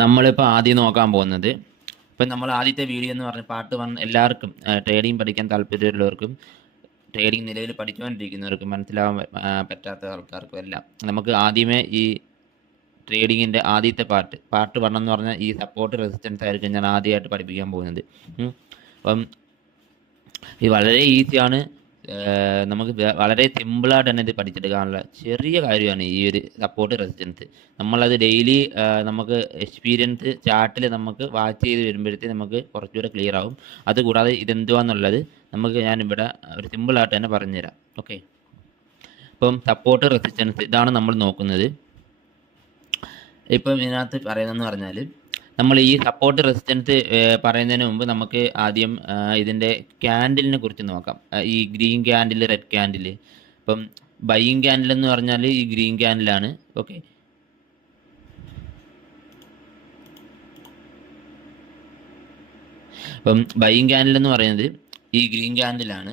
നമ്മളിപ്പോൾ ആദ്യം നോക്കാൻ പോകുന്നത്, ഇപ്പം നമ്മൾ ആദ്യത്തെ വീഡിയോ എന്ന് പറഞ്ഞ പാർട്ട് 1 എല്ലാവർക്കും ട്രേഡിംഗ് പഠിക്കാൻ താല്പര്യമുള്ളവർക്കും ട്രേഡിംഗ് നിലവിൽ പഠിച്ചുകൊണ്ടിരിക്കുന്നവർക്കും മനസ്സിലാവാൻ പറ്റാത്ത ആൾക്കാർക്കും എല്ലാം നമുക്ക് ആദ്യമേ ഈ ട്രേഡിങ്ങിൻ്റെ ആദ്യത്തെ പാർട്ട് 1 എന്ന് പറഞ്ഞാൽ ഈ സപ്പോർട്ട് റെസിസ്റ്റൻസ് ആയിരിക്കും ഞാൻ ആദ്യമായിട്ട് പഠിപ്പിക്കാൻ പോകുന്നത്. അപ്പം ഇത് വളരെ ഈസിയാണ്. നമുക്ക് വളരെ സിമ്പിളായിട്ട് തന്നെ ഇത് പഠിച്ചെടുക്കാനുള്ള ചെറിയ കാര്യമാണ് ഈ ഒരു സപ്പോർട്ട് റെസിസ്റ്റൻസ്. നമ്മളത് ഡെയിലി നമുക്ക് എക്സ്പീരിയൻസ് ചാർട്ടിൽ നമുക്ക് വാച്ച് ചെയ്ത് വരുമ്പോഴത്തേക്ക് നമുക്ക് കുറച്ചുകൂടെ ക്ലിയർ ആവും. അതുകൂടാതെ ഇതെന്തുവാന്നുള്ളത് നമുക്ക് ഞാനിവിടെ ഒരു സിമ്പിളായിട്ട് തന്നെ പറഞ്ഞുതരാം. ഓക്കെ, ഇപ്പം സപ്പോർട്ട് റെസിസ്റ്റൻസ് ഇതാണ് നമ്മൾ നോക്കുന്നത്. ഇപ്പം ഇതിനകത്ത് പറയുന്നതെന്ന് പറഞ്ഞാൽ, നമ്മൾ ഈ സപ്പോർട്ട് റെസിസ്റ്റൻസ് പറയുന്നതിന് മുമ്പ് നമുക്ക് ആദ്യം ഇതിൻ്റെ ക്യാൻഡിലിനെ കുറിച്ച് നോക്കാം. ഈ ഗ്രീൻ ക്യാൻഡിൽ, റെഡ് ക്യാൻഡിൽ. ഇപ്പം ബൈയിങ് ക്യാൻഡിൽ എന്ന് പറഞ്ഞാൽ ഈ ഗ്രീൻ ക്യാൻഡിലാണ്. ഓക്കെ, അപ്പം ബൈയിങ് ക്യാൻഡിൽ എന്ന് പറയുന്നത് ഈ ഗ്രീൻ ക്യാൻഡിലാണ്.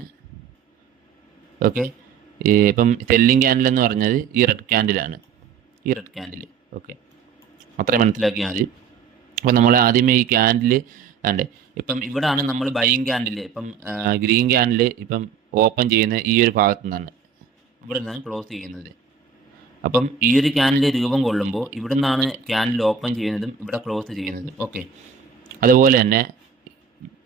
ഓക്കെ, ഇപ്പം സെല്ലിങ് ക്യാൻഡിൽ എന്ന് പറഞ്ഞത് ഈ റെഡ് ക്യാൻഡിലാണ്. ഈ റെഡ് ക്യാൻഡിൽ. ഓക്കെ, അത്രയും മനസ്സിലാക്കിയാൽ മതി. അപ്പം നമ്മൾ ആദ്യമേ ഈ ക്യാൻഡിൽ ഉണ്ട്. ഇപ്പം ഇവിടാണ് നമ്മൾ ബൈയിങ് ക്യാൻഡിൽ, ഇപ്പം ഗ്രീൻ ക്യാൻഡിൽ ഇപ്പം ഓപ്പൺ ചെയ്യുന്ന ഈ ഒരു ഭാഗത്തു നിന്നാണ്, ഇവിടെ നിന്നാണ് ക്ലോസ് ചെയ്യുന്നത്. അപ്പം ഈ ഒരു ക്യാൻഡിൽ രൂപം കൊള്ളുമ്പോൾ ഇവിടെ നിന്നാണ് ക്യാൻഡിൽ ഓപ്പൺ ചെയ്യുന്നതും ഇവിടെ ക്ലോസ് ചെയ്യുന്നതും. ഓക്കെ, അതുപോലെ തന്നെ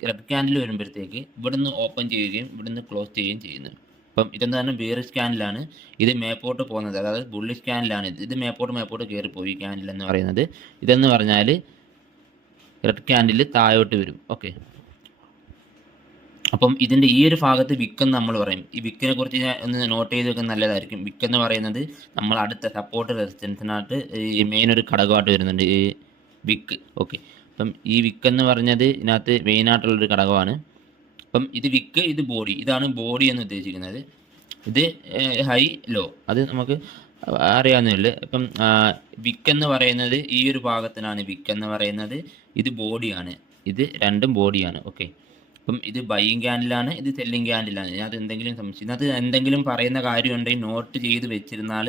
റെഡ് ക്യാൻഡിൽ വരുമ്പോഴത്തേക്ക് ഇവിടെ നിന്ന് ഓപ്പൺ ചെയ്യുകയും ഇവിടെ നിന്ന് ക്ലോസ് ചെയ്യുകയും ചെയ്യുന്നു. അപ്പം ഇതെന്ന് പറഞ്ഞാൽ ബെയറിഷ് ക്യാൻഡിലാണ്. ഇത് മേപ്പോട്ട് പോകുന്നത്, അതായത് ബുള്ളിഷ് ക്യാൻഡിലാണ്. ഇത് മേപ്പോട്ട് കയറിപ്പോയി ക്യാൻഡിൽ എന്ന് പറയുന്നത്. ഇതെന്ന് പറഞ്ഞാൽ റെഡ് ക്യാൻഡിൽ താഴോട്ട് വരും. ഓക്കെ, അപ്പം ഇതിൻ്റെ ഈ ഒരു ഭാഗത്ത് വിക്കെന്ന് നമ്മൾ പറയും. ഈ വിക്കിനെ കുറിച്ച് ഞാൻ ഒന്ന് നോട്ട് ചെയ്ത് വെക്കുന്നത് നല്ലതായിരിക്കും. വിക്കെന്ന് പറയുന്നത് നമ്മൾ അടുത്ത സപ്പോർട്ട് റെസിസ്റ്റൻസിനകത്ത് ഈ മെയിൻ ഒരു ഘടകമായിട്ട് വരുന്നുണ്ട്, ഈ വിക്ക്. ഓക്കെ, അപ്പം ഈ വിക്കെന്ന് പറഞ്ഞത് ഇതിനകത്ത് മെയിനായിട്ടുള്ളൊരു ഘടകമാണ്. അപ്പം ഇത് വിക്ക്, ഇത് ബോഡി. ഇതാണ് ബോഡി എന്ന് ഉദ്ദേശിക്കുന്നത്. ഇത് ഹൈ ലോ, അത് നമുക്ക് അറിയാവുന്നില്ല. ഇപ്പം വിക്കെന്ന് പറയുന്നത് ഈ ഒരു ഭാഗത്തിനാണ് വിക്കെന്ന് പറയുന്നത്. ഇത് ബോഡിയാണ്, ഇത് രണ്ടും ബോഡിയാണ്. ഓക്കെ, അപ്പം ഇത് ബൈയിങ് ക്യാൻഡിലാണ്, ഇത് സെല്ലിങ് ക്യാൻഡിലാണ്. ഇതിനകത്ത് എന്തെങ്കിലും സംശയം, ഇതിനകത്ത് എന്തെങ്കിലും പറയുന്ന കാര്യമുണ്ടെങ്കിൽ നോട്ട് ചെയ്ത് വെച്ചിരുന്നാൽ,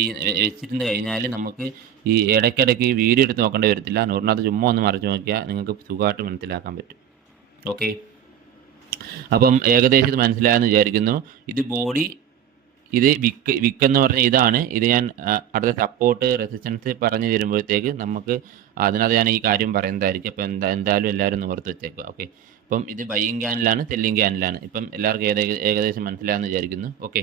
ഈ വെച്ചിരുന്ന് കഴിഞ്ഞാൽ നമുക്ക് ഈ ഇടയ്ക്കിടയ്ക്ക് ഈ വീഡിയോ എടുത്ത് നോക്കേണ്ടി വരത്തില്ല. നോട്ടിനകത്ത് ചുമ്മാ ഒന്ന് മറിച്ച് നോക്കിയാൽ നിങ്ങൾക്ക് സുഖമായിട്ട് മനസ്സിലാക്കാൻ പറ്റും. ഓക്കെ, അപ്പം ഏകദേശം ഇത് മനസ്സിലായെന്ന് വിചാരിക്കുന്നു. ഇത് ബോഡി, ഇത് വിക്കെന്ന് പറഞ്ഞ ഇതാണ്. ഇത് ഞാൻ അടുത്ത സപ്പോർട്ട് റെസിസ്റ്റൻസ് പറഞ്ഞു തരുമ്പോഴത്തേക്ക് നമുക്ക് അതിനകത്ത് ഞാൻ ഈ കാര്യം പറയുന്നതായിരിക്കും. അപ്പം എന്തായാലും എല്ലാവരും ഒന്ന് ഓർത്ത് വെച്ചേക്കുക. ഓക്കെ, അപ്പം ഇത് ബൈയിങ് ക്യാൻഡിലാണ്, സെല്ലിങ് ക്യാൻഡിലാണ്. ഇപ്പം എല്ലാവർക്കും ഏകദേശം മനസ്സിലായെന്ന് വിചാരിക്കുന്നു. ഓക്കെ,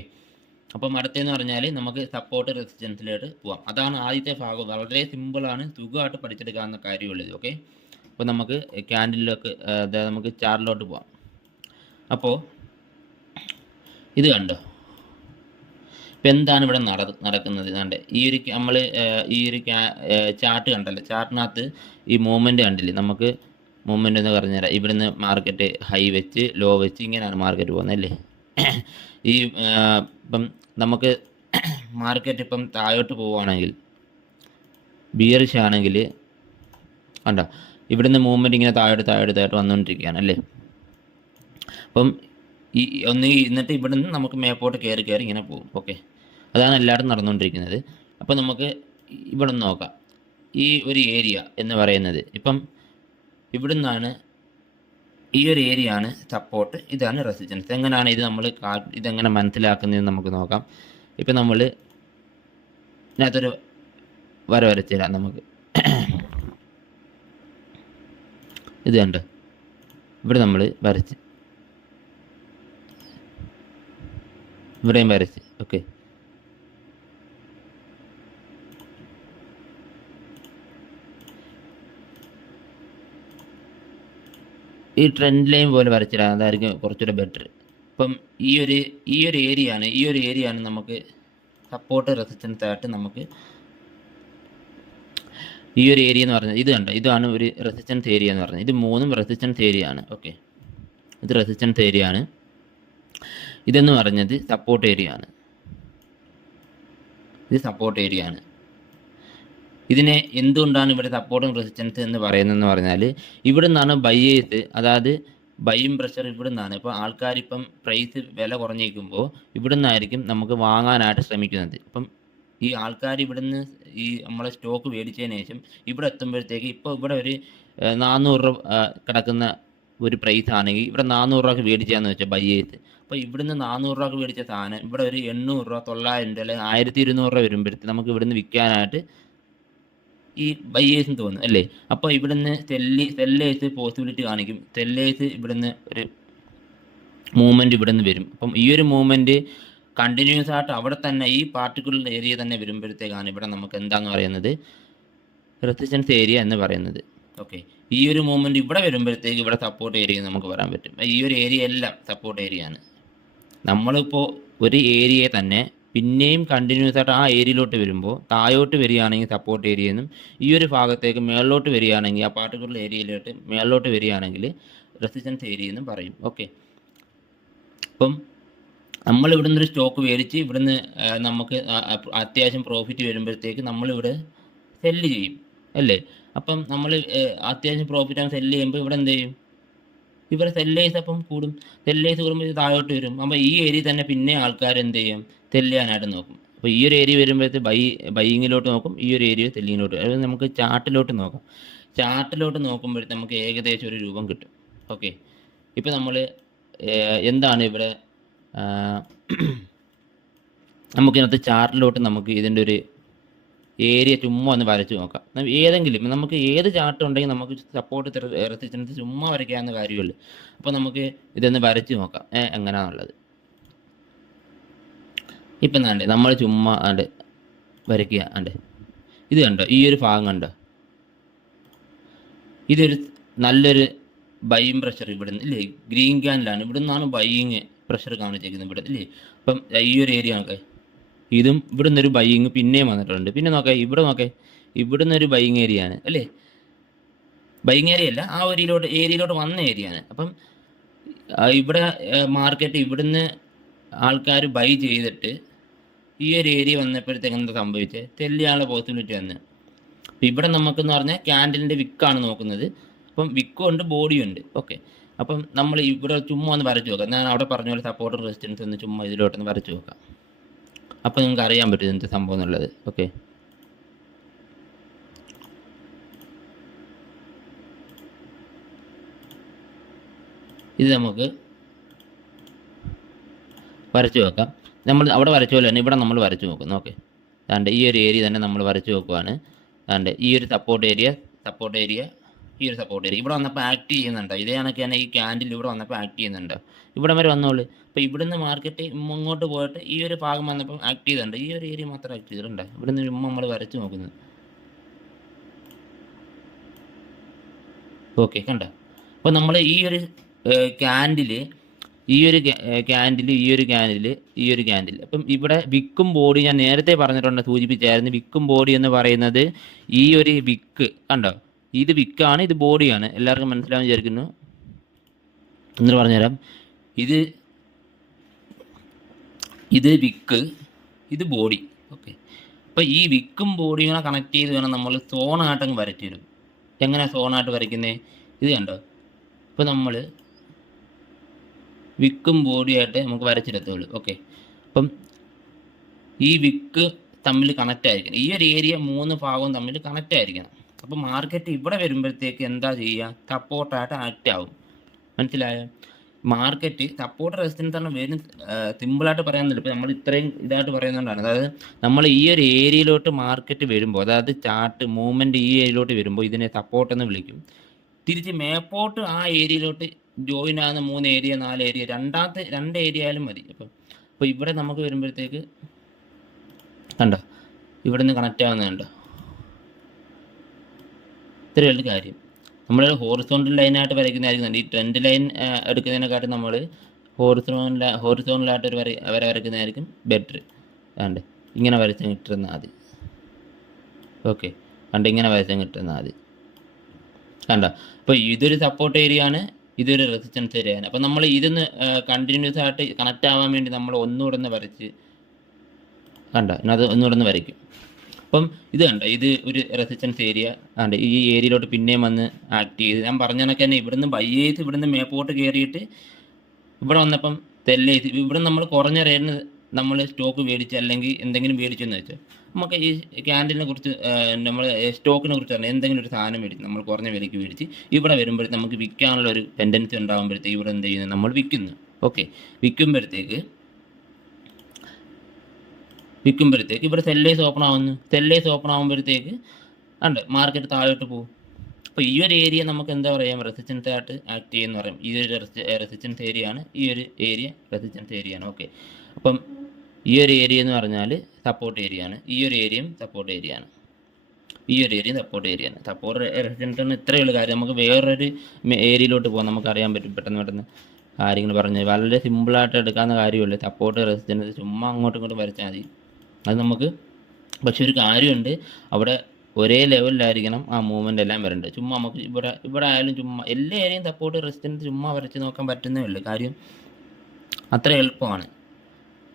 അപ്പം അടുത്തെന്ന് പറഞ്ഞാൽ നമുക്ക് സപ്പോർട്ട് റെസിസ്റ്റൻസിലോട്ട് പോവാം. അതാണ് ആദ്യത്തെ ഭാഗം. വളരെ സിമ്പിളാണ്, സുഖമായിട്ട് പഠിച്ചെടുക്കാവുന്ന കാര്യമുള്ളത്. ഓക്കെ, അപ്പോൾ നമുക്ക് ക്യാൻഡിലൊക്കെ നമുക്ക് ചാർട്ടിലോട്ട് പോവാം. അപ്പോൾ ഇത് കണ്ടോ, ഇപ്പം എന്താണ് ഇവിടെ നടക്കുന്നത്? കണ്ടേ, ഈ ഒരു നമ്മൾ ഈ ഒരു ചാർട്ട് കണ്ടല്ലോ, ചാർട്ടിനകത്ത് ഈ മൂവ്മെൻറ്റ് കണ്ടില്ലേ? നമുക്ക് മൂവ്മെൻറ്റ് എന്ന് പറഞ്ഞുതരാം. ഇവിടുന്ന് മാർക്കറ്റ് ഹൈ വെച്ച് ലോ വെച്ച് ഇങ്ങനെയാണ് മാർക്കറ്റ് പോകുന്നത് അല്ലേ? ഈ ഇപ്പം നമുക്ക് മാർക്കറ്റ് ഇപ്പം താഴോട്ട് പോവുകയാണെങ്കിൽ, ബിയറിഷ് ആണെങ്കിൽ കണ്ടോ, ഇവിടുന്ന് മൂവ്മെൻറ്റ് ഇങ്ങനെ താഴോട്ട് വന്നുകൊണ്ടിരിക്കുകയാണ് അല്ലേ? അപ്പം ഈ എന്നിട്ട് ഇവിടെ നിന്ന് നമുക്ക് മേപ്പോട്ട് കയറി ഇങ്ങനെ പോകും. ഓക്കെ, അതാണ് എല്ലായിടും നടന്നുകൊണ്ടിരിക്കുന്നത്. അപ്പോൾ നമുക്ക് ഇവിടെ നിന്ന് നോക്കാം. ഈ ഒരു ഏരിയ എന്ന് പറയുന്നത്, ഇപ്പം ഇവിടെ നിന്നാണ്, ഈ ഒരു ഏരിയ ആണ് സപ്പോർട്ട്, ഇതാണ് റെസിസ്റ്റൻസ്. എങ്ങനെയാണ് ഇത് നമ്മൾ ഇതെങ്ങനെ മനസ്സിലാക്കുന്നതെന്ന് നമുക്ക് നോക്കാം. ഇപ്പം നമ്മൾ ഇതിനകത്തൊരു വരച്ചു തരാം നമുക്ക്. ഇത് കണ്ട് ഇവിടെ നമ്മൾ വരച്ച്, ഇവിടെയും വരച്ച്. ഓക്കെ, ഈ ട്രെൻഡ് ലൈൻ പോലെ വരച്ചിടാം, അതായിരിക്കും കുറച്ചുകൂടെ ബെറ്റർ. ഇപ്പം ഈ ഒരു ഏരിയ ആണ് നമുക്ക് സപ്പോർട്ട് റെസിസ്റ്റൻസ് ആയിട്ട് നമുക്ക് ഈ ഒരു ഏരിയ എന്ന് പറഞ്ഞത്. ഇത് കണ്ടോ, ഇതാണ് ഒരു റെസിസ്റ്റൻസ് ഏരിയ എന്ന് പറഞ്ഞത്. ഇത് മൂന്നും റെസിസ്റ്റൻസ് ഏരിയ ആണ്. ഓക്കെ, ഇത് റെസിസ്റ്റൻസ് ഏരിയ ആണ്. ഇതെന്ന് പറഞ്ഞത് സപ്പോർട്ട് ഏരിയ ആണ്. ഇത് സപ്പോർട്ട് ഏരിയ ആണ്. ഇതിനെ എന്തുകൊണ്ടാണ് ഇവിടെ സപ്പോർട്ടും റെസിസ്റ്റൻസ് എന്ന് പറയുന്നതെന്ന് പറഞ്ഞാൽ, ഇവിടെ നിന്നാണ് ബയേഴ്സ്, അതായത് ബൈയും പ്രഷർ ഇവിടെ നിന്നാണ്. ഇപ്പോൾ ആൾക്കാരിപ്പം പ്രൈസ് വില കുറഞ്ഞിരിക്കുമ്പോൾ ഇവിടെ നിന്നായിരിക്കും നമുക്ക് വാങ്ങാനായിട്ട് ശ്രമിക്കുന്നത്. അപ്പം ഈ ആൾക്കാർ ഇവിടുന്ന് ഈ നമ്മളെ സ്റ്റോക്ക് മേടിച്ചതിന് ശേഷം ഇവിടെ എത്തുമ്പോഴത്തേക്ക് ഇപ്പോൾ ഇവിടെ ഒരു 400 രൂപ കിടക്കുന്ന ഒരു പ്രൈസ് ആണെങ്കിൽ ഇവിടെ 400 രൂപയ്ക്ക് മേടിച്ചാന്ന് വെച്ചാൽ ബൈ ചെയ്ത്, അപ്പോൾ ഇവിടുന്ന് 400 രൂപയ്ക്ക് മേടിച്ച സാധനം ഇവിടെ ഒരു 800 രൂപ 900 രൂപ അല്ലെങ്കിൽ 1200 രൂപ വരുമ്പോഴത്തേക്ക് നമുക്ക് ഇവിടുന്ന് വിൽക്കാനായിട്ട് ഈ ബയ്യേഴ്സിന് തോന്നും അല്ലേ. അപ്പോൾ ഇവിടുന്ന് സെല്ലേഴ്സ് പോസിബിലിറ്റി കാണിക്കും, സെല്ലേഴ്സ് ഇവിടുന്ന് ഒരു മൂവ്മെൻറ്റ് ഇവിടുന്ന് വരും. അപ്പം ഈ ഒരു മൂവ്മെൻറ്റ് കണ്ടിന്യൂസ് ആയിട്ട് അവിടെ തന്നെ ഈ പാർട്ടിക്കുലർ ഏരിയ തന്നെ വരുമ്പോഴത്തേക്കാണ് ഇവിടെ നമുക്ക് എന്താന്ന് പറയുന്നത് റെസിസ്റ്റൻസ് ഏരിയ എന്ന് പറയുന്നത്. ഓക്കെ, ഈ ഒരു മൂവ്മെൻറ്റ് ഇവിടെ വരുമ്പോഴത്തേക്ക് ഇവിടെ സപ്പോർട്ട് ഏരിയ നമുക്ക് പറയാൻ പറ്റും. ഈ ഒരു ഏരിയ എല്ലാം സപ്പോർട്ട് ഏരിയ ആണ്. നമ്മളിപ്പോൾ ഒരു ഏരിയയെ തന്നെ പിന്നെയും കണ്ടിന്യൂസ് ആയിട്ട് ആ ഏരിയയിലോട്ട് വരുമ്പോൾ താഴോട്ട് വരികയാണെങ്കിൽ സപ്പോർട്ട് ഏരിയ എന്നും, ഈ ഒരു ഭാഗത്തേക്ക് മേളിലോട്ട് വരികയാണെങ്കിൽ ആ പാർട്ടിക്കുലർ ഏരിയയിലോട്ട് മേളിലോട്ട് വരികയാണെങ്കിൽ റെസിസ്റ്റൻസ് ഏരിയ എന്നും പറയും. ഓക്കെ, അപ്പം നമ്മൾ ഇവിടുന്ന് ഒരു സ്റ്റോക്ക് മേടിച്ച് ഇവിടുന്ന് നമുക്ക് അത്യാവശ്യം പ്രോഫിറ്റ് വരുമ്പോഴത്തേക്ക് നമ്മളിവിടെ സെല്ല് ചെയ്യും അല്ലേ. അപ്പം നമ്മൾ അത്യാവശ്യം പ്രോഫിറ്റ് ആകുമ്പോൾ സെല്ല് ചെയ്യുമ്പോൾ ഇവിടെ എന്ത് ചെയ്യും, ഇവിടെ സെല്ലേഴ്സ് അപ്പം കൂടും, സെല്ലേഴ്സ് കൂടുമ്പോൾ ഇത് താഴോട്ട് വരും. അപ്പോൾ ഈ ഏരിയ തന്നെ പിന്നെ ആൾക്കാർ എന്ത് ചെയ്യും, സെല്ല് ചെയ്യാനായിട്ട് നോക്കും. അപ്പോൾ ഈ ഒരു ഏരിയ വരുമ്പോഴത്തേക്ക് ബൈയിങ്ങിലോട്ട് നോക്കും, ഈ ഒരു ഏരിയ സെല്ലിങ്ങിലോട്ട്. അത് നമുക്ക് ചാർട്ടിലോട്ട് നോക്കാം. ചാർട്ടിലോട്ട് നോക്കുമ്പോഴത്തേക്ക് നമുക്ക് ഏകദേശം ഒരു രൂപം കിട്ടും. ഓക്കെ, ഇപ്പോൾ നമ്മൾ എന്താണ് ഇവിടെ നമുക്കിതിനകത്ത് ചാർട്ടിലോട്ട് നമുക്ക് ഇതിൻ്റെ ഒരു ഏരിയ ചുമ്മാ ഒന്ന് വരച്ച് നോക്കാം. ഏതെങ്കിലും നമുക്ക് ഏത് ചാർട്ട് ഉണ്ടെങ്കിൽ നമുക്ക് സപ്പോർട്ട് റെസിസ്റ്റൻസ് ചുമ്മാ വരയ്ക്കാവുന്ന കാര്യമുള്ളൂ. അപ്പോൾ നമുക്ക് ഇതൊന്ന് വരച്ച് നോക്കാം എങ്ങനെയാണുള്ളത്. ഇപ്പം വേണ്ടേ നമ്മൾ ചുമ്മാ വരയ്ക്കുക. ഇത് കണ്ടോ, ഈ ഒരു ഭാഗം കണ്ടോ, ഇതൊരു നല്ലൊരു ബൈയിങ് പ്രഷർ ഇവിടുന്ന് ഇല്ലേ, ഗ്രീൻ ക്യാനിലാണ് ഇവിടെ നിന്നാണ് ബൈയിങ് പ്രഷർ കാണിച്ചേക്കുന്നത് ഇവിടെ ഇല്ലേ. അപ്പം ഈ ഒരു ഏരിയ നോക്കേ, ഇതും ഇവിടെ നിന്നൊരു ബൈയിങ് പിന്നെയും വന്നിട്ടുണ്ട്. പിന്നെ നോക്കേ ഇവിടെ നോക്കേ, ഇവിടെ നിന്നൊരു ബൈയിങ് ഏരിയ ആണ് അല്ലേ, ബൈയിങ് ഏരിയ അല്ല, ആ ഒരു ഏരിയയിലോട്ട് വന്ന ഏരിയ ആണ്. അപ്പം ഇവിടെ മാർക്കറ്റ് ഇവിടുന്ന് ആൾക്കാർ ബൈ ചെയ്തിട്ട് ഈ ഒരു ഏരിയ വന്നപ്പോഴത്തേക്ക് എന്താ സംഭവിച്ചത്, തെല്ലിയാനുള്ള പോസിബിലിറ്റി വന്ന്. അപ്പം ഇവിടെ നമുക്കെന്ന് പറഞ്ഞാൽ ക്യാൻഡലിൻ്റെ വിക്കാണ് നോക്കുന്നത്. അപ്പം വിക്കും ഉണ്ട് ബോഡിയും ഉണ്ട്. ഓക്കെ, അപ്പം നമ്മൾ ഇവിടെ ചുമ്മാ ഒന്ന് വരച്ച് നോക്കാം. ഞാൻ അവിടെ പറഞ്ഞ പോലെ സപ്പോർട്ട് റെസിസ്റ്റൻസ് ഒന്ന് ചുമ്മാ ഇതിലോട്ടൊന്ന് വരച്ച് നോക്കാം. അപ്പോൾ നിങ്ങൾക്ക് അറിയാൻ പറ്റും എന്ത് സംഭവം എന്നുള്ളത്. ഓക്കെ, ഇത് നമുക്ക് വരച്ച് നോക്കാം. നമ്മൾ അവിടെ വരച്ച പോലെ തന്നെ ഇവിടെ നമ്മൾ വരച്ച് നോക്കുന്നു. ഓക്കെ, അതുകൊണ്ട് ഈ ഒരു ഏരിയ തന്നെ നമ്മൾ വരച്ച് നോക്കുവാണ്. അതുകൊണ്ട് ഈ ഒരു സപ്പോർട്ട് ഏരിയ ഈ ഒരു സപ്പോർട്ട് ഏരിയ ഇവിടെ വന്നപ്പോൾ ആക്ട് ചെയ്യുന്നുണ്ടോ, ഇതേ കണക്ക് തന്നെ ഈ ക്യാൻഡിൽ ഇവിടെ വന്നപ്പോൾ ആക്ട് ചെയ്യുന്നുണ്ടോ, ഇവിടെ വരെ വന്നോളൂ. അപ്പോൾ ഇവിടുന്ന് മാർക്കറ്റ് മുന്നോട്ട് പോയിട്ട് ഈ ഒരു ഭാഗം വന്നപ്പോൾ ആക്ട് ചെയ്തിട്ടുണ്ട്, ഈ ഒരു ഏരിയ മാത്രം ആക്ട് ചെയ്തിട്ടുണ്ട്. ഇവിടുന്ന് നമ്മൾ വരച്ച് നോക്കുന്നത്. ഓക്കെ, കണ്ടോ. അപ്പോൾ നമ്മൾ ഈ ഒരു ക്യാൻഡിൽ അപ്പം ഇവിടെ വിക്കും ബോഡി ഞാൻ നേരത്തെ പറഞ്ഞിട്ടുണ്ട്, സൂചിപ്പിച്ചായിരുന്നു. വിക്കും ബോഡി എന്ന് പറയുന്നത് ഈ ഒരു വിക്ക് കണ്ടോ, ഇത് വിക്കാണ്, ഇത് ബോഡിയാണ്. എല്ലാവർക്കും മനസ്സിലാവാൻ വിചാരിക്കുന്നു. എന്നിട്ട് പറഞ്ഞുതരാം. ഇത് വിക്ക്, ഇത് ബോഡി. ഓക്കെ, അപ്പോൾ ഈ വിക്കും ബോഡിയും കണക്ട് ചെയ്ത് വേണം നമ്മൾ സോണായിട്ടങ്ങ് വരച്ചു തരും. എങ്ങനെയാണ് സോണായിട്ട് വരയ്ക്കുന്നത്, ഇത് കണ്ടോ. ഇപ്പോൾ നമ്മൾ വിക്കും ബോഡിയായിട്ട് നമുക്ക് വരച്ചെടുത്തുള്ളൂ. ഓക്കെ, അപ്പം ഈ വിക്ക് തമ്മിൽ കണക്റ്റ് ആയിരിക്കണം, ഈ ഒരു ഏരിയ 3 ഭാഗവും തമ്മിൽ കണക്റ്റ് ആയിരിക്കണം. അപ്പോൾ മാർക്കറ്റ് ഇവിടെ വരുമ്പോഴത്തേക്ക് എന്താ ചെയ്യുക, സപ്പോർട്ടായിട്ട് ആക്റ്റ് ആവും. മനസ്സിലായോ? മാർക്കറ്റ് സപ്പോർട്ട് റെസിസ്റ്റൻസ് ആണ് വരും. സിമ്പിളായിട്ട് പറയാമെന്നില്ല, ഇപ്പോൾ നമ്മൾ ഇത്രയും ഇതായിട്ട് പറയുന്നതുകൊണ്ടാണ്. അതായത് നമ്മൾ ഈ ഒരു ഏരിയയിലോട്ട് മാർക്കറ്റ് വരുമ്പോൾ, അതായത് ചാർട്ട് മൂവ്മെൻറ്റ് ഈ ഏരിയയിലോട്ട് വരുമ്പോൾ ഇതിനെ സപ്പോർട്ടെന്ന് വിളിക്കും. തിരിച്ച് മേപ്പോട്ട് ആ ഏരിയയിലോട്ട് ജോയിൻ ആകുന്ന 3 ഏരിയ 4 ഏരിയ, 2 ഏരിയ ആയാലും മതി. അപ്പോൾ ഇവിടെ നമുക്ക് വരുമ്പോഴത്തേക്ക് കണ്ടോ, ഇവിടെ നിന്ന് കണക്റ്റ് ആവുന്നതുണ്ടോ. ഇത്രയുള്ള കാര്യം. നമ്മൾ ഹോറിസോണ്ടൽ ലൈനായിട്ട് വരയ്ക്കുന്നതായിരിക്കും ഈ ട്രെൻഡ് ലൈൻ എടുക്കുന്നതിനെക്കാട്ടും നമ്മൾ ഹോറിസോണ്ടലായിട്ട് ഒരു വര വരയ്ക്കുന്നതായിരിക്കും ബെറ്റർ. കണ്ട് ഇങ്ങനെ വരച്ചങ്ങ് ഇട്ടിരുന്നാൽ മതി. ഓക്കെ, കണ്ട് ഇങ്ങനെ വരച്ചങ്ങ് ഇട്ടിരുന്നാൽ മതി. കണ്ടോ, അപ്പോൾ ഇതൊരു സപ്പോർട്ട് ഏരിയ ആണ്, ഇതൊരു റെസിസ്റ്റൻസ് ഏരിയ ആണ്. അപ്പം നമ്മൾ ഇതൊന്ന് കണ്ടിന്യൂസ് ആയിട്ട് കണക്റ്റ് ആവാൻ വേണ്ടി നമ്മൾ ഒന്നുകൂടെ ഒന്ന് വരച്ച് കണ്ടോ, അത് ഒന്നുകൂടെ ഒന്ന് വരയ്ക്കും. അപ്പം ഇത് കണ്ടോ, ഇത് ഒരു റെസിസ്റ്റൻസ് ഏരിയ ആണ്. ഈ ഏരിയയിലോട്ട് പിന്നെയും വന്ന് ആക്ട് ചെയ്ത് ഞാൻ പറഞ്ഞ കണക്ക് തന്നെ ഇവിടുന്ന് ബൈ ചെയ്ത് ഇവിടുന്ന് മേപ്പോട്ട് കയറിയിട്ട് ഇവിടെ വന്നപ്പം സെല്ല് ചെയ്ത് ഇവിടെ നമ്മൾ കുറഞ്ഞ റേറ്റിന് നമ്മൾ സ്റ്റോക്ക് മേടിച്ച് അല്ലെങ്കിൽ എന്തെങ്കിലും മേടിച്ചെന്ന് വെച്ചാൽ നമുക്ക് ഈ ക്യാൻഡിലിനെ കുറിച്ച് നമ്മൾ സ്റ്റോക്കിനെ കുറിച്ച് പറഞ്ഞാൽ എന്തെങ്കിലും ഒരു സാധനം മേടിച്ച് നമ്മൾ കുറഞ്ഞ വിലയ്ക്ക് മേടിച്ച് ഇവിടെ വരുമ്പോഴത്തേക്ക് നമുക്ക് വിൽക്കാനുള്ള ഒരു ടെൻഡൻസി ഉണ്ടാകുമ്പോഴത്തേക്ക് ഇവിടെ എന്ത് ചെയ്യുന്നത്, നമ്മൾ വിൽക്കുന്നു. ഓക്കെ, വിൽക്കുമ്പോഴത്തേക്ക് ഇവിടെ സെല്ലേഴ്സ് ഓപ്പൺ ആവുന്നു. സെല്ലേഴ്സ് ഓപ്പൺ ആകുമ്പോഴത്തേക്ക് ഉണ്ട് മാർക്കറ്റ് താഴോട്ട് പോകും. അപ്പോൾ ഈ ഒരു ഏരിയ നമുക്ക് എന്താ പറയാം, റെസിസ്റ്റൻസ് ആയിട്ട് ആക്ട് ചെയ്യുമെന്ന് പറയും. ഈ ഒരു റെസിസ്റ്റൻസ് ഏരിയയാണ്, ഈ ഒരു ഏരിയ റെസിസ്റ്റൻസ് ഏരിയയാണ്. ഓക്കെ, അപ്പം ഈ ഒരു ഏരിയ എന്ന് പറഞ്ഞാൽ സപ്പോർട്ട് ഏരിയയാണ്, ഈ ഒരു ഏരിയയും സപ്പോർട്ട് ഏരിയയാണ്, ഈ ഒരു ഏരിയയും സപ്പോർട്ട് ഏരിയയാണ്. സപ്പോർട്ട് റെസിസ്റ്റൻസ് ഇത്രയുള്ള കാര്യം. നമുക്ക് വേറൊരു ഏരിയയിലോട്ട് പോകാം, നമുക്ക് അറിയാൻ പറ്റും പെട്ടെന്ന് കാര്യങ്ങൾ പറഞ്ഞ് വളരെ സിമ്പിളായിട്ട് എടുക്കാവുന്ന കാര്യമല്ലേ. സപ്പോർട്ട് റെസിസ്റ്റൻസ് ചുമ്മാ അങ്ങോട്ടും ഇങ്ങോട്ടും വരച്ചാൽ മതി. അത് നമുക്ക്, പക്ഷെ ഒരു കാര്യമുണ്ട്, അവിടെ ഒരേ ലെവലിലായിരിക്കണം ആ മൂവ്മെൻ്റ് എല്ലാം വരേണ്ടത്. ചുമ്മാ നമുക്ക് ഇവിടെ ആയാലും ചുമ്മാ എല്ലാ ഏരിയയും സപ്പോർട്ട് റെസിസ്റ്റൻസ് ചുമ്മാ വരച്ച് നോക്കാൻ പറ്റുന്നേ ഉള്ളൂ. കാര്യം അത്ര എളുപ്പമാണ്.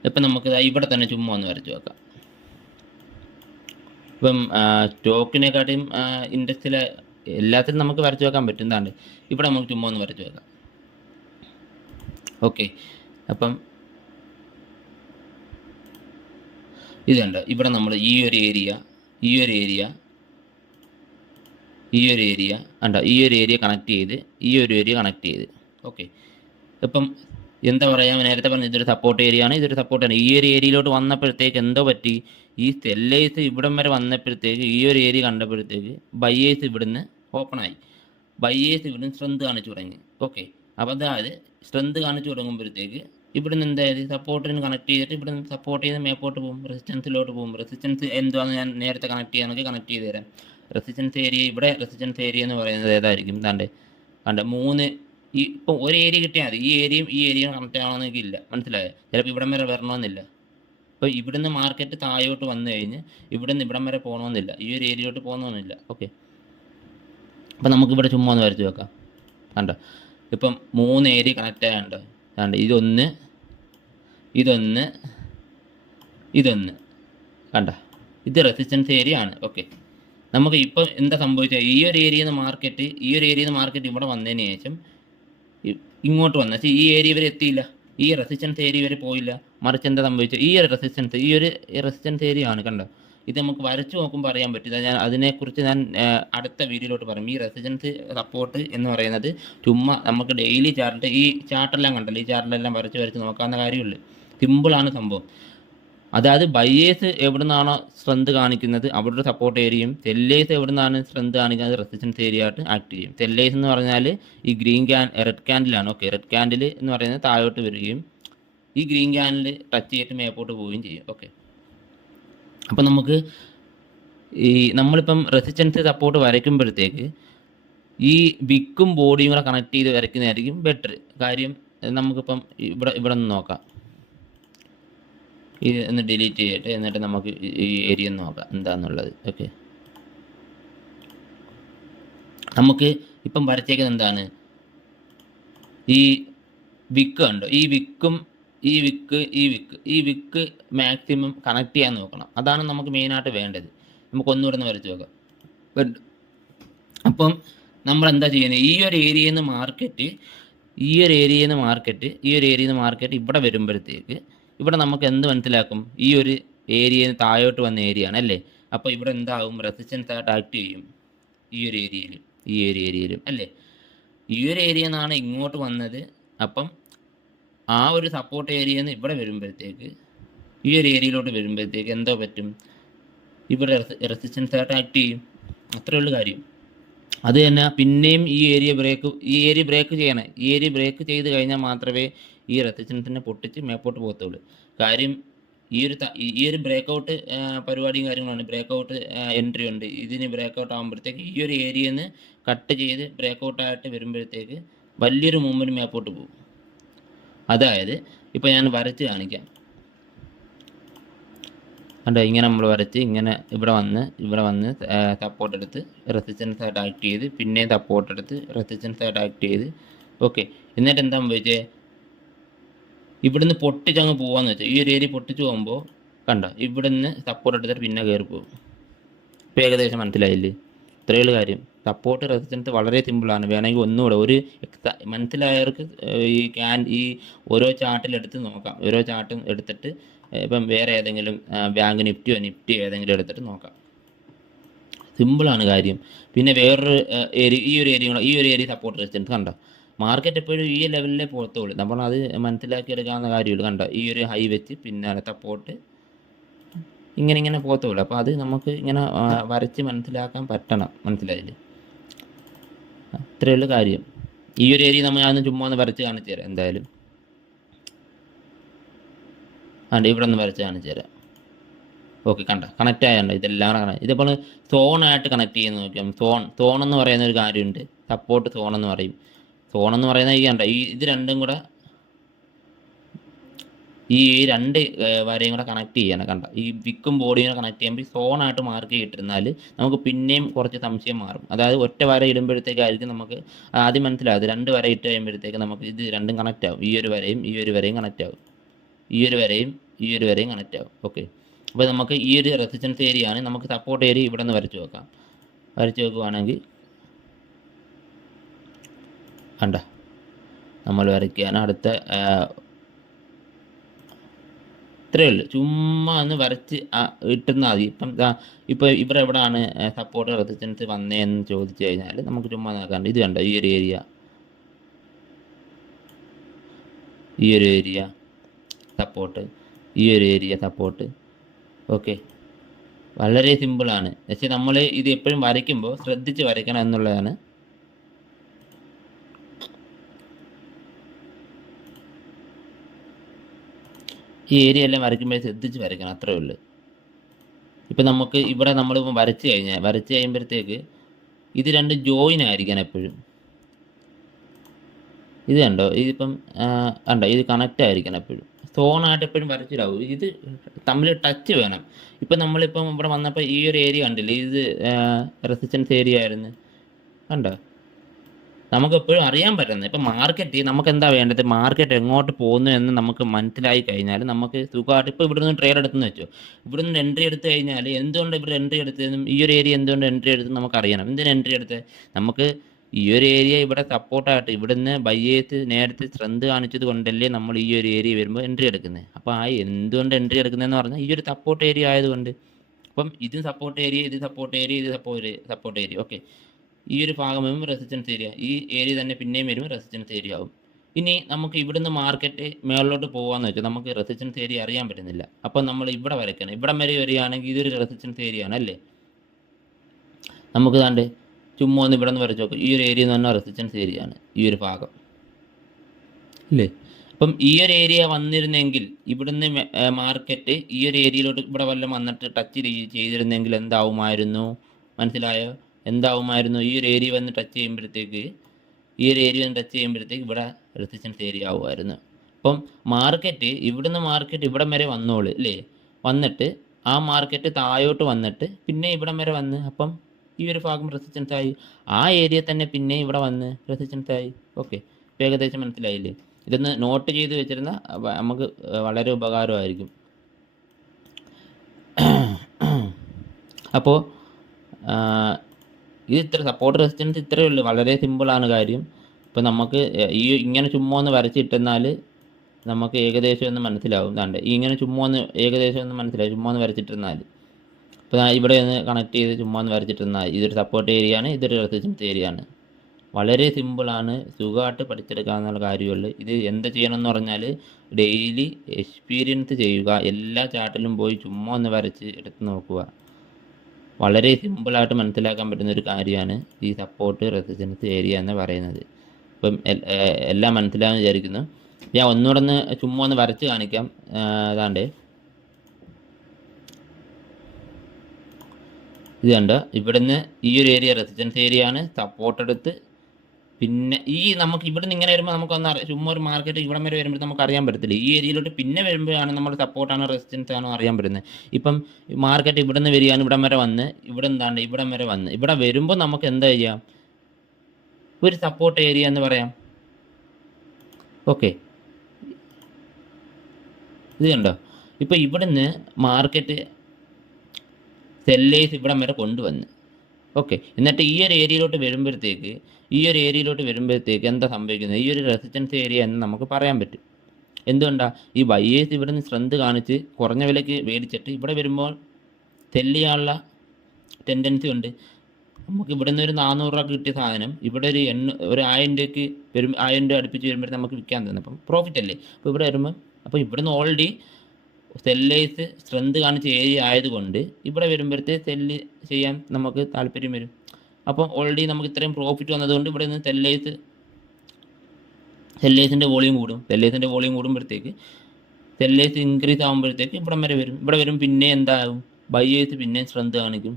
ഇപ്പം നമുക്ക് ഇവിടെ തന്നെ ചുമ്മാ ഒന്ന് വരച്ച് വെക്കാം. ഇപ്പം സ്റ്റോക്കിനെക്കാട്ടിയും ഇൻഡസ്ട്രിയിലെ എല്ലാത്തിനും നമുക്ക് വരച്ച് വെക്കാൻ പറ്റും. എന്താണ്ട് ഇവിടെ നമുക്ക് ചുമ്മാ ഒന്ന് വരച്ച് വെക്കാം. ഓക്കെ, അപ്പം ഇതുണ്ട്. ഇവിടെ നമ്മൾ ഈ ഒരു ഏരിയ ഉണ്ടോ, ഈ ഒരു ഏരിയ കണക്ട് ചെയ്ത് ഈ ഒരു ഏരിയ കണക്ട് ചെയ്ത്. ഓക്കെ, ഇപ്പം എന്താ പറയുക, നേരത്തെ പറഞ്ഞ ഇതൊരു സപ്പോർട്ട് ഏരിയ ആണ്, ഇതൊരു സപ്പോർട്ടാണ്. ഈ ഒരു ഏരിയയിലോട്ട് വന്നപ്പോഴത്തേക്ക് എന്തോ പറ്റി, ഈ സെല്ലേഴ്സ് ഇവിടം വരെ വന്നപ്പോഴത്തേക്ക് ഈ ഒരു ഏരിയ കണ്ടപ്പോഴത്തേക്ക് ബയേഴ്സ് ഇവിടുന്ന് ഓപ്പണായി, ബയേഴ്സ് ഇവിടുന്ന് സ്ട്രെങ്ത് കാണിച്ചു തുടങ്ങി. ഓക്കെ, അപ്പോൾ അതായത് സ്ട്രെങ്ത് കാണിച്ചു തുടങ്ങുമ്പോഴത്തേക്ക് ഇവിടുന്ന് എന്തായത് സപ്പോർട്ടിന് കണക്ട് ചെയ്തിട്ട് ഇവിടുന്ന് സപ്പോർട്ട് ചെയ്ത് മേപ്പോട്ട് പോകും, റെസിസ്റ്റൻസിലോട്ട് പോകും. റെസിസ്റ്റൻസ് എന്താണെന്ന് ഞാൻ നേരത്തെ കണക്ട് ചെയ്യാനൊക്കെ കണക്ട് ചെയ്ത് തരാം. റെസിസ്റ്റൻസ് ഏരിയ, ഇവിടെ റെസിസ്റ്റൻസ് ഏരിയ എന്ന് പറയുന്നത് ഏതായിരിക്കും, കണ്ട് 3 ഈ ഇപ്പോൾ ഒരു ഏരിയ കിട്ടിയാൽ മതി. ഈ ഏരിയയും കണക്ട് ആവണമെന്നൊക്കെ ഇല്ല, മനസ്സിലായോ? ചിലപ്പോൾ ഇവിടം വരെ വരണമെന്നില്ല. ഇപ്പോൾ ഇവിടുന്ന് മാർക്കറ്റ് താഴോട്ട് വന്നു കഴിഞ്ഞ് ഇവിടുന്ന് ഇവിടം വരെ പോകണമെന്നില്ല, ഈ ഒരു ഏരിയയിലോട്ട് പോകണമെന്നില്ല. ഓക്കെ, അപ്പം നമുക്കിവിടെ ചുമ്മാ ഒന്ന് വരച്ച് വെക്കാം. കണ്ടോ, ഇപ്പം 3 ഏരിയ കണക്റ്റ് ആയതുണ്ട്. കണ്ടോ, ഇതൊന്ന് കണ്ടോ, ഇത് റെസിസ്റ്റൻസ് ഏരിയ ആണ്. ഓക്കെ, നമുക്ക് ഇപ്പം എന്താ സംഭവിച്ചത്, ഈ ഒരു ഏരിയയിൽ നിന്ന് മാർക്കറ്റ് ഇവിടെ വന്നതിന് ശേഷം ഇങ്ങോട്ട് വന്ന ഈ ഏരിയ വരെ എത്തിയില്ല, ഈ റെസിസ്റ്റൻസ് ഏരിയ വരെ പോയില്ല. മറിച്ച് എന്താ സംഭവിച്ചത്, ഈ ഒരു റെസിസ്റ്റൻസ് ഏരിയ ആണ്. കണ്ടോ, ഇത് നമുക്ക് വരച്ച് നോക്കുമ്പോൾ അറിയാൻ പറ്റില്ല. അതിനെക്കുറിച്ച് ഞാൻ അടുത്ത വീഡിയോയിലോട്ട് പറയും. ഈ റെസിസ്റ്റൻസ് സപ്പോർട്ട് എന്ന് പറയുന്നത് ചുമ്മാ നമുക്ക് ഡെയിലി ചാർട്ട്, ഈ ചാർട്ടെല്ലാം കണ്ടല്ലോ, ഈ ചാർട്ടെല്ലാം വരച്ച് നോക്കാവുന്ന കാര്യമുള്ളൂ. സിമ്പിളാണ് സംഭവം. അതായത് ബയേഴ്സ് എവിടെ നിന്നാണോ സ്ട്രെങ്ത് കാണിക്കുന്നത് അവിടെ ഒരു സപ്പോർട്ട് ഏരിയയും, സെല്ലേഴ്സ് എവിടെ നിന്നാണ് സ്ട്രെങ്ത് കാണിക്കുന്നത് റെസിസ്റ്റൻസ് ഏരിയ ആയിട്ട് ആക്ട് ചെയ്യും. സെല്ലേഴ്സ് എന്ന് പറഞ്ഞാൽ ഈ റെഡ് ക്യാൻഡിലാണ്. ഓക്കെ, റെഡ് ക്യാൻഡിൽ എന്ന് പറയുന്നത് താഴോട്ട് വരികയും ഈ ഗ്രീൻ ക്യാൻഡിൽ ടച്ച് ചെയ്തിട്ട് മേപ്പോട്ട് പോവുകയും ചെയ്യും. ഓക്കെ, അപ്പം നമുക്ക് ഈ നമ്മളിപ്പം റെസിസ്റ്റൻസ് സപ്പോർട്ട് വരയ്ക്കുമ്പോഴത്തേക്ക് ഈ വിക്കും ബോഡിയും കൂടെ കണക്ട് ചെയ്ത് വരയ്ക്കുന്നതായിരിക്കും ബെറ്റർ. കാര്യം നമുക്കിപ്പം ഇവിടെ നിന്ന് നോക്കാം, ഇത് ഒന്ന് ഡിലീറ്റ് ചെയ്തിട്ട് എന്നിട്ട് നമുക്ക് ഈ ഏരിയ നോക്കാം എന്താണെന്നുള്ളത്. ഓക്കെ, നമുക്ക് ഇപ്പം വരച്ചേക്കുന്നത് എന്താണ്, ഈ വിക്ക് ഉണ്ടോ, ഈ വിക്ക് മാക്സിമം കണക്ട് ചെയ്യാൻ നോക്കണം. അതാണ് നമുക്ക് മെയിനായിട്ട് വേണ്ടത്. നമുക്ക് ഒന്നുകൂടെ ഒന്ന് വരച്ച് നോക്കാം. അപ്പം നമ്മൾ എന്താ ചെയ്യുന്നത്, ഈ ഒരു ഏരിയയിൽ നിന്ന് മാർക്കറ്റ് ഇവിടെ വരുമ്പോഴത്തേക്ക് ഇവിടെ നമുക്ക് എന്ത് മനസ്സിലാക്കും, ഈ ഒരു ഏരിയയിൽ നിന്ന് താഴോട്ട് വന്ന ഏരിയ ആണ് അല്ലേ. അപ്പോൾ ഇവിടെ എന്താകും, റെസിസ്റ്റൻസ് ആയിട്ട് ആക്ട് ചെയ്യും ഈ ഒരു ഏരിയയിലും അല്ലേ. ഈ ഒരു ഏരിയയിൽ നിന്നാണ് ഇങ്ങോട്ട് വന്നത്. അപ്പം ആ ഒരു സപ്പോർട്ട് ഏരിയയിൽ നിന്ന് ഇവിടെ വരുമ്പോഴത്തേക്ക് ഈ ഒരു ഏരിയയിലോട്ട് വരുമ്പോഴത്തേക്ക് എന്തോ പറ്റും, ഇവിടെ റെസിസ്റ്റൻസ് ആയിട്ട് ആക്ട് ചെയ്യും. അത്രയുള്ള കാര്യം. അത് തന്നെ പിന്നെയും ഈ ഏരിയ ബ്രേക്ക് ചെയ്യണം. ഈ ഏരിയ ബ്രേക്ക് ചെയ്ത് കഴിഞ്ഞാൽ മാത്രമേ ഈ റെസിസ്റ്റൻസിനെ പൊട്ടിച്ച് മേപ്പോട്ട് പോകത്തുള്ളൂ. കാര്യം ഈ ഒരു ബ്രേക്കൗട്ട് പരിപാടിയും കാര്യങ്ങളാണ്. ബ്രേക്കൗട്ട് എൻട്രി ഉണ്ട്. ഇതിന് ബ്രേക്കൗട്ട് ആകുമ്പോഴത്തേക്ക് ഈ ഒരു ഏരിയയിൽ നിന്ന് കട്ട് ചെയ്ത് ബ്രേക്കൗട്ടായിട്ട് വരുമ്പോഴത്തേക്ക് വലിയൊരു മൂവ്മെൻറ്റ് മേപ്പോട്ട് പോകും. അതായത് ഇപ്പോൾ ഞാൻ വരച്ച് കാണിക്കാം. കണ്ടോ, ഇങ്ങനെ നമ്മൾ വരച്ച് ഇങ്ങനെ ഇവിടെ വന്ന് സപ്പോർട്ട് എടുത്ത് റെസിസ്റ്റൻസ് ആയിട്ട് ആക്ട് ചെയ്ത് പിന്നെയും സപ്പോർട്ട് എടുത്ത് റെസിസ്റ്റൻസ് ആയിട്ട് ആക്ട് ചെയ്ത്. ഓക്കെ, എന്നിട്ട് എന്താ സംഭവിച്ചത്, ഇവിടുന്ന് പൊട്ടിച്ചങ്ങ് പോകാമെന്ന് വെച്ചാൽ ഈ ഒരു ഏരിയ പൊട്ടിച്ച് പോകുമ്പോൾ കണ്ടോ ഇവിടുന്ന് സപ്പോർട്ട് എടുത്തിട്ട് പിന്നെ കയറി പോകും. ഇപ്പോൾ ഏകദേശം മനസ്സിലായില്ലേ? ഇത്രയുള്ള കാര്യം. സപ്പോർട്ട് റെസിസ്റ്റൻസ് വളരെ സിമ്പിളാണ്. വേണമെങ്കിൽ ഒന്നുകൂടെ ഒരു മനസ്സിലായവർക്ക് ഈ ഓരോ ചാർട്ടിലെടുത്ത് നോക്കാം. ഓരോ ചാർട്ടും എടുത്തിട്ട് ഇപ്പം വേറെ ഏതെങ്കിലും ബാങ്ക് നിഫ്റ്റി ഏതെങ്കിലും എടുത്തിട്ട് നോക്കാം. സിമ്പിളാണ് കാര്യം. പിന്നെ വേറൊരു ഏരിയ, ഈ ഒരു ഏരിയ സപ്പോർട്ട് റെസിസ്റ്റൻസ് കണ്ടോ. മാർക്കറ്റ് എപ്പോഴും ഈ ലെവലിലേ പോകത്തുള്ളൂ, നമ്മളത് മനസ്സിലാക്കിയെടുക്കാവുന്ന കാര്യമുള്ളൂ. കണ്ടോ, ഈ ഒരു ഹൈ വെച്ച് പിന്നെ സപ്പോർട്ട് ഇങ്ങനെ പോകത്തുള്ളൂ. അപ്പോൾ അത് നമുക്ക് ഇങ്ങനെ വരച്ച് മനസ്സിലാക്കാൻ പറ്റണം, മനസ്സിലായില്ലേ? അത്രയേ ഉള്ളൂ കാര്യം. ഈ ഒരു ഏരിയ ഞാൻ ചുമ്മാ ഒന്ന് വരച്ച് കാണിച്ചു തരാം. എന്തായാലും ഇവിടെ ഒന്ന് വരച്ച് കാണിച്ചു തരാം. ഓക്കെ, കണക്റ്റ് ആയതുണ്ട്. ഇതെല്ലാം കൂടെ ഇതിപ്പോൾ സോണായിട്ട് കണക്ട് ചെയ്യുന്ന നോക്കിയാൽ സോൺ എന്ന് പറയുന്ന ഒരു കാര്യമുണ്ട്. സപ്പോർട്ട് സോൺ എന്ന് പറയും. സോൺ എന്ന് പറയുന്നത് ഇത് രണ്ടും കൂടെ, ഈ രണ്ട് വരയും കൂടെ കണക്ട് ചെയ്യണം. ഈ വിക്കും ബോഡിയും കൂടെ കണക്ട് ചെയ്യുമ്പോൾ സോണായിട്ട് മാർക്ക് ചെയ്തിട്ടിരുന്നാൽ നമുക്ക് പിന്നെയും കുറച്ച് സംശയം മാറും. അതായത് ഒറ്റ വര ഇടുമ്പോഴത്തേക്കായിരിക്കും നമുക്ക് ആദ്യം മനസ്സിലാവും. രണ്ട് വര ഇട്ട് കഴിയുമ്പോഴത്തേക്ക് നമുക്ക് ഇത് രണ്ടും കണക്റ്റ് ആവും. ഈ ഒരു വരയും കണക്റ്റ് ആവും. ഈ ഒരു വരയും കണക്റ്റ് ആവും. ഓക്കെ, അപ്പോൾ നമുക്ക് ഈ ഒരു റെസിസ്റ്റൻസ് ഏരിയ ആണ്. നമുക്ക് സപ്പോർട്ട് ഏരിയ ഇവിടെ നിന്ന് വരച്ച് നോക്കാം. വരച്ച് നോക്കുവാണെങ്കിൽ നമ്മൾ വരയ്ക്കുകയാണ്. അടുത്ത ഇത്രയേ ഉള്ളൂ. ചുമ്മാ ഒന്ന് വരച്ച് ഇട്ടുന്നാൽ മതി. ഇപ്പോൾ ഇവിടെ എവിടെയാണ് സപ്പോർട്ട് റെസിസ്റ്റൻസ് വന്നതെന്ന് ചോദിച്ചു കഴിഞ്ഞാൽ നമുക്ക് ചുമ്മാ നോക്കാണ്ട് ഇത് കണ്ടോ, ഈ ഒരു ഏരിയ സപ്പോർട്ട്, ഈ ഒരു ഏരിയ സപ്പോർട്ട്. ഓക്കെ, വളരെ സിമ്പിളാണ്. പക്ഷേ നമ്മൾ ഇത് എപ്പോഴും വരയ്ക്കുമ്പോൾ ശ്രദ്ധിച്ച് വരയ്ക്കണം എന്നുള്ളതാണ്. ഈ ഏരിയ എല്ലാം വരയ്ക്കുമ്പോൾ ശ്രദ്ധിച്ച് വരയ്ക്കണം, അത്രേ ഉള്ളൂ. ഇപ്പം നമുക്ക് ഇവിടെ നമ്മളിപ്പം വരച്ച് കഴിയുമ്പോഴത്തേക്ക് ഇത് രണ്ട് ജോയിൻ ആയിരിക്കണം എപ്പോഴും. ഇത് കണ്ടോ, ഇതിപ്പം ഇത് കണക്റ്റ് ആയിരിക്കണം എപ്പോഴും. സോണായിട്ട് എപ്പോഴും വരച്ചിടാവും. ഇത് തമ്മിൽ ടച്ച് വേണം. ഇപ്പം നമ്മളിപ്പം ഇവിടെ വന്നപ്പോൾ ഈ ഒരു ഏരിയ കണ്ടില്ലേ, ഇത് റെസിസ്റ്റൻസ് ഏരിയ ആയിരുന്നു. കണ്ടോ, നമുക്കെപ്പോഴും അറിയാൻ പറ്റുന്നത്. ഇപ്പം മാർക്കറ്റ് നമുക്ക് എന്താ വേണ്ടത്, മാർക്കറ്റ് എങ്ങോട്ട് പോകുന്നു എന്ന് നമുക്ക് മനസ്സിലായി കഴിഞ്ഞാൽ നമുക്ക് സുഖമായിട്ട്, ഇപ്പോൾ ഇവിടെ നിന്ന് ട്രേഡ് എടുത്തെന്ന് വെച്ചോ, ഇവിടെ നിന്ന് എൻട്രി എടുത്തു കഴിഞ്ഞാൽ എന്തുകൊണ്ട് ഇവിടെ എൻട്രി എടുത്തതെന്നും ഈ ഒരു ഏരിയ എന്തുകൊണ്ട് എൻട്രി എടുത്തെന്ന് നമുക്ക് അറിയണം. എന്തിനാണ് എൻട്രി എടുത്തത്? നമുക്ക് ഈ ഒരു ഏരിയ ഇവിടെ സപ്പോർട്ടായിട്ട് ഇവിടുന്ന് ബയ്യേഴ്സ് നേരത്തെ സ്ട്രെങ്ത് കാണിച്ചത് കൊണ്ടല്ലേ നമ്മൾ ഈ ഒരു ഏരിയ വരുമ്പോൾ എൻട്രി എടുക്കുന്നത്. അപ്പോൾ എന്തുകൊണ്ട് എൻട്രി എടുക്കുന്നതെന്ന് പറഞ്ഞാൽ ഈ ഒരു സപ്പോർട്ട് ഏരിയ ആയതുകൊണ്ട്. അപ്പം ഇതും സപ്പോർട്ട് ഏരിയ, ഇത് സപ്പോർട്ട് ഏരിയ, ഇത് സപ്പോർട്ട് ഏരിയ. ഓക്കെ, ഈ ഒരു ഭാഗം വരുമ്പോൾ റെസിസ്റ്റൻസ് ഏരിയ, ഈ ഏരിയ തന്നെ പിന്നെയും വരുമ്പോൾ റെസിസ്റ്റൻസ് ഏരിയ ആവും. ഇനി നമുക്ക് ഇവിടുന്ന് മാർക്കറ്റ് മേളിലോട്ട് പോകാമെന്ന് വെച്ചാൽ നമുക്ക് റെസിസ്റ്റൻസ് ഏരിയ അറിയാൻ പറ്റുന്നില്ല. അപ്പം നമ്മൾ ഇവിടെ വരയ്ക്കണം. ഇവിടം വരെ വരികയാണെങ്കിൽ ഇതൊരു റെസിസ്റ്റൻസ് ഏരിയ ആണ് അല്ലേ. നമുക്ക് താണ്ട് ചുമ്മാ ഒന്ന് ഇവിടെ നിന്ന് വരച്ച് നോക്കും. ഈ ഒരു ഏരിയ എന്ന് പറഞ്ഞാൽ റെസിസ്റ്റൻസ് ഏരിയ ആണ്, ഈ ഒരു ഭാഗം ഇല്ലേ. അപ്പം ഈ ഒരു ഏരിയ വന്നിരുന്നെങ്കിൽ ഇവിടുന്ന് മാർക്കറ്റ് ഈ ഒരു ഏരിയയിലോട്ട് ഇവിടെ വല്ലതും വന്നിട്ട് ടച്ച് ചെയ്തിരുന്നെങ്കിൽ എന്താവുമായിരുന്നു, മനസ്സിലായോ? എന്താവുമായിരുന്നു? ഈ ഒരു ഏരിയ വന്ന് ടച്ച് ചെയ്യുമ്പോഴത്തേക്ക് ഇവിടെ റെസിസ്റ്റൻസ് ഏരിയ ആവുമായിരുന്നു. അപ്പം മാർക്കറ്റ് ഇവിടം വരെ വന്നോളൂ അല്ലേ, വന്നിട്ട് ആ മാർക്കറ്റ് താഴോട്ട് വന്നിട്ട് പിന്നെ ഇവിടം വരെ വന്ന്, അപ്പം ഈ ഒരു ഭാഗം റെസിസ്റ്റൻസ് ആയി. ആ ഏരിയ തന്നെ പിന്നെ ഇവിടെ വന്ന് റെസിസ്റ്റൻസ് ആയി. ഓക്കെ, ഇപ്പോൾ ഏകദേശം മനസ്സിലായില്ലേ? ഇതൊന്ന് നോട്ട് ചെയ്ത് വെച്ചിരുന്ന നമുക്ക് വളരെ ഉപകാരമായിരിക്കും. അപ്പോൾ ഇത് സപ്പോർട്ട് റെസിസ്റ്റൻസ് ഇത്രയേ ഉള്ളൂ, വളരെ സിമ്പിളാണ് കാര്യം. ഇപ്പോൾ നമുക്ക് ഇങ്ങനെ ചുമ്മാ ഒന്ന് വരച്ചിട്ടെന്നാൽ നമുക്ക് ഏകദേശം ഒന്ന് മനസ്സിലാവും. ഇങ്ങനെ ചുമ്മാ ഒന്ന് ഏകദേശം ഒന്ന് മനസ്സിലാവും, ചുമ്മാ ഒന്ന് വരച്ചിട്ടിരുന്നാൽ. ഇപ്പോൾ ഇവിടെ ഒന്ന് കണക്ട് ചെയ്ത് ചുമ്മാ ഒന്ന് വരച്ചിട്ടിരുന്നാൽ ഇതൊരു സപ്പോർട്ട് ഏരിയ ആണ്, ഇതൊരു റെസിസ്റ്റൻസ് ഏരിയ ആണ്. വളരെ സിമ്പിളാണ്, സുഖമായിട്ട് പഠിച്ചെടുക്കാവുന്ന കാര്യമുള്ളൂ. ഇത് എന്ത് ചെയ്യണമെന്ന് പറഞ്ഞാൽ ഡെയിലി എക്സ്പീരിയൻസ് ചെയ്യുക. എല്ലാ ചാർട്ടിലും പോയി ചുമ്മാ ഒന്ന് വരച്ച് എടുത്ത് നോക്കുക. വളരെ സിമ്പിളായിട്ട് മനസ്സിലാക്കാൻ പറ്റുന്ന ഒരു കാര്യമാണ് ഈ സപ്പോർട്ട് റെസിസ്റ്റൻസ് ഏരിയ എന്ന് പറയുന്നത്. ഇപ്പം എല്ലാം മനസ്സിലാകുമെന്ന് വിചാരിക്കുന്നു. ഞാൻ ഒന്നുകൂടെ ഒന്ന് ചുമ്മാ ഒന്ന് വരച്ച് കാണിക്കാം. ഇത് കണ്ടോ, ഇവിടുന്ന് ഈ ഒരു ഏരിയ റെസിസ്റ്റൻസ് ഏരിയ ആണ്. സപ്പോർട്ട് എടുത്ത് പിന്നെ നമുക്ക് ഇവിടുന്ന് ഇങ്ങനെ വരുമ്പോൾ നമുക്കൊന്ന് ചുമ്മാ ഒരു മാർക്കറ്റ് ഇവിടം വരെ വരുമ്പോൾ നമുക്ക് അറിയാൻ പറ്റത്തില്ല. ഈ ഏരിയയിലോട്ട് പിന്നെ വരുമ്പോഴാണ് നമ്മൾ സപ്പോർട്ടാണോ റെസിസ്റ്റൻസ് ആണോ അറിയാൻ പറ്റുന്നത്. ഇപ്പം മാർക്കറ്റ് ഇവിടുന്ന് വരികയാണ്, ഇവിടം വരെ വന്ന് ഇവിടം വരെ വന്ന് ഇവിടെ വരുമ്പോൾ നമുക്ക് എന്താ ചെയ്യാം, ഒരു സപ്പോർട്ട് ഏരിയ എന്ന് പറയാം. ഓക്കെ, ഇത് കണ്ടോ, ഇപ്പോൾ ഇവിടുന്ന് മാർക്കറ്റ് സെല്ലേഴ്സ് ഇവിടം വരെ കൊണ്ടുവന്ന്. ഓക്കെ, എന്നിട്ട് ഈ ഒരു ഏരിയയിലോട്ട് വരുമ്പോഴത്തേക്ക് എന്താ സംഭവിക്കുന്നത്, ഈ ഒരു റെസിസ്റ്റൻസ് ഏരിയ എന്ന് നമുക്ക് പറയാൻ പറ്റും. എന്തുകൊണ്ടാണ് ഈ ബയേഴ്സ് ഇവിടെ നിന്ന് സ്ട്രെങ്ത് കാണിച്ച് കുറഞ്ഞ വിലയ്ക്ക് മേടിച്ചിട്ട് ഇവിടെ വരുമ്പോൾ സെല് ചെയ്യാനുള്ള ടെൻഡൻസി ഉണ്ട്. നമുക്ക് ഇവിടെ നിന്ന് ഒരു 400 രൂപ കിട്ടിയ സാധനം ഇവിടെ ഒരു 1000 രൂപയ്ക്ക് വരും, 1000 രൂപ അടുപ്പിച്ച് വരുമ്പോൾ നമുക്ക് വിൽക്കാൻ തന്നെ, അപ്പം പ്രോഫിറ്റ് അല്ലേ. അപ്പോൾ ഇവിടെ വരുമ്പോൾ അപ്പോൾ ഇവിടെ നിന്ന് ഓൾറെഡി സെല്ലേഴ്സ് സ്ട്രെങ്ത് കാണിച്ച ഏരിയ ആയതുകൊണ്ട് ഇവിടെ വരുമ്പോഴത്തെ സെല്ല് ചെയ്യാൻ നമുക്ക് താല്പര്യം വരും. അപ്പോൾ ഓൾറെഡി നമുക്ക് ഇത്രയും പ്രോഫിറ്റ് വന്നതുകൊണ്ട് ഇവിടെ നിന്ന് സെല്ലേഴ്സിൻ്റെ വോളിയം കൂടും. സെല്ലേഴ്സിൻ്റെ വോളിയം കൂടുമ്പോഴത്തേക്ക് സെല്ലേഴ്സ് ഇൻക്രീസ് ആകുമ്പോഴത്തേക്ക് ഇവിടം വരെ വരും. ഇവിടെ വരും പിന്നെ എന്താകും, ബയേഴ്സ് പിന്നെ സ്ട്രെങ്ത് കാണിക്കും.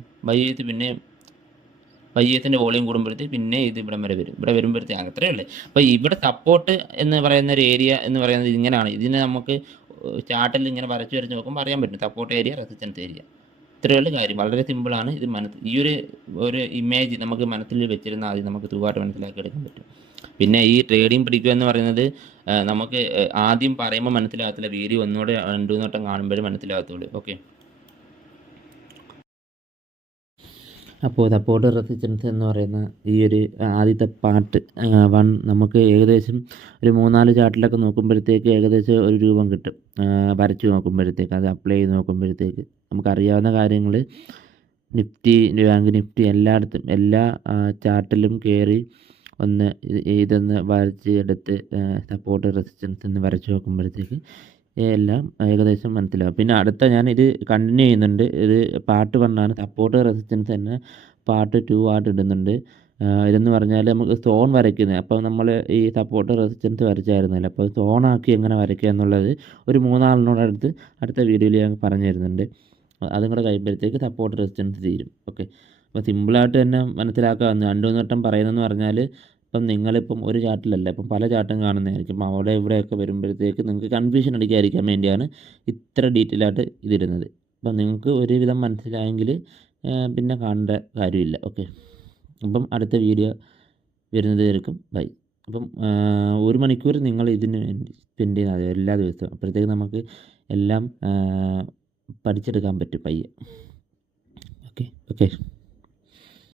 ബയേഴ്സിൻ്റെ വോളിയം കൂടുമ്പോഴത്തേക്ക് പിന്നെ ഇത് ഇവിടം വരെ വരും. ഇവിടെ വരുമ്പോഴത്തേക്ക് അത്രയേ ഉള്ളൂ. അപ്പോൾ ഇവിടെ സപ്പോർട്ട് എന്ന് പറയുന്ന ഒരു ഏരിയ എന്ന് പറയുന്നത് ഇങ്ങനെയാണ്. ഇതിനെ നമുക്ക് ചാർട്ടിൽ ഇങ്ങനെ വരച്ച് നോക്കുമ്പോൾ അറിയാൻ പറ്റും സപ്പോർട്ട് ഏരിയ, റെസിസ്റ്റൻസ് ഏരിയ. ഇത്രയുള്ള കാര്യം വളരെ സിമ്പിളാണ്. ഇത് ഈ ഒരു ഇമേജ് നമുക്ക് മനസ്സിൽ വെച്ചിരുന്നാൽ ആദ്യം നമുക്ക് സുഖമായിട്ട് മനസ്സിലാക്കി എടുക്കാൻ പറ്റും. പിന്നെ ഈ ട്രേഡിംഗ് പിടിക്കുക എന്ന് പറയുന്നത് നമുക്ക് ആദ്യം പറയുമ്പോൾ മനസ്സിലാകത്തില്ല, വീഡിയോ ഒന്നുകൂടെ 2-3 വട്ടം കാണുമ്പോഴേ മനസ്സിലാകത്തുള്ളൂ. ഓക്കെ, അപ്പോൾ സപ്പോർട്ട് റെസിസ്റ്റൻസ് എന്ന് പറയുന്ന ഈ ഒരു ആദ്യത്തെ പാർട്ട് 1 നമുക്ക് ഏകദേശം ഒരു 3-4 ചാർട്ടിലൊക്കെ നോക്കുമ്പോഴത്തേക്ക് ഏകദേശം ഒരു രൂപം കിട്ടും. വരച്ച് നോക്കുമ്പോഴത്തേക്ക് അത് അപ്ലൈ ചെയ്ത് നോക്കുമ്പോഴത്തേക്ക് നമുക്കറിയാവുന്ന കാര്യങ്ങൾ നിഫ്റ്റി, ബാങ്ക് നിഫ്റ്റി എല്ലായിടത്തും എല്ലാ ചാർട്ടിലും കയറി ഇതൊന്ന് വരച്ച് എടുത്ത് സപ്പോർട്ട് റെസിസ്റ്റൻസ് എന്ന് വരച്ച് നോക്കുമ്പോഴത്തേക്ക് എല്ലാം ഏകദേശം മനസ്സിലാവും. പിന്നെ അടുത്ത ഞാൻ ഇത് കണ്ടിന്യൂ ചെയ്യുന്നുണ്ട്. ഇത് പാർട്ട് 1 ആണ്. സപ്പോർട്ട് റെസിസ്റ്റൻസ് തന്നെ പാർട്ട് 2 ആയിട്ട് ഇടുന്നുണ്ട്. ഇതെന്ന് പറഞ്ഞാൽ നമുക്ക് സോൺ വരയ്ക്കുന്നത്, അപ്പോൾ നമ്മൾ ഈ സപ്പോർട്ട് റെസിസ്റ്റൻസ് വരച്ചായിരുന്നല്ലോ, അപ്പോൾ സോണാക്കി എങ്ങനെ വരയ്ക്കുക എന്നുള്ളത് ഒരു 3 അടുത്ത വീഡിയോയിൽ ഞാൻ പറഞ്ഞു തരുന്നുണ്ട്. അതും കൂടെ കഴിയുമ്പോഴത്തേക്ക് സപ്പോർട്ട് റെസിസ്റ്റൻസ് തീരും. ഓക്കെ, അപ്പോൾ സിമ്പിളായിട്ട് തന്നെ മനസ്സിലാക്കാവുന്ന 2-3 വട്ടം പറയുന്നതെന്ന് പറഞ്ഞാൽ ഇപ്പം നിങ്ങളിപ്പം ഒരു ചാർട്ടിലല്ല, ഇപ്പം പല ചാർട്ടും കാണുന്നതായിരിക്കും. അവിടെ ഇവിടെയൊക്കെ വരുമ്പോഴത്തേക്ക് നിങ്ങൾക്ക് കൺഫ്യൂഷൻ അടിക്കാതിരിക്കാൻ വേണ്ടിയാണ് ഇത്ര ഡീറ്റെയിൽ ആയിട്ട് ഇതിടുന്നത്. അപ്പം നിങ്ങൾക്ക് ഒരുവിധം മനസ്സിലായെങ്കിൽ പിന്നെ കാണേണ്ട കാര്യമില്ല. ഓക്കെ, അപ്പം അടുത്ത വീഡിയോ വരുന്നത് വരെക്കും ബൈ. അപ്പം 1 മണിക്കൂർ നിങ്ങൾ ഇതിന് സ്പെൻഡ് ചെയ്യുന്നത് എല്ലാ ദിവസവും, അപ്പോഴത്തേക്ക് നമുക്ക് എല്ലാം പഠിച്ചെടുക്കാൻ പറ്റും പയ്യെ. ഓക്കെ.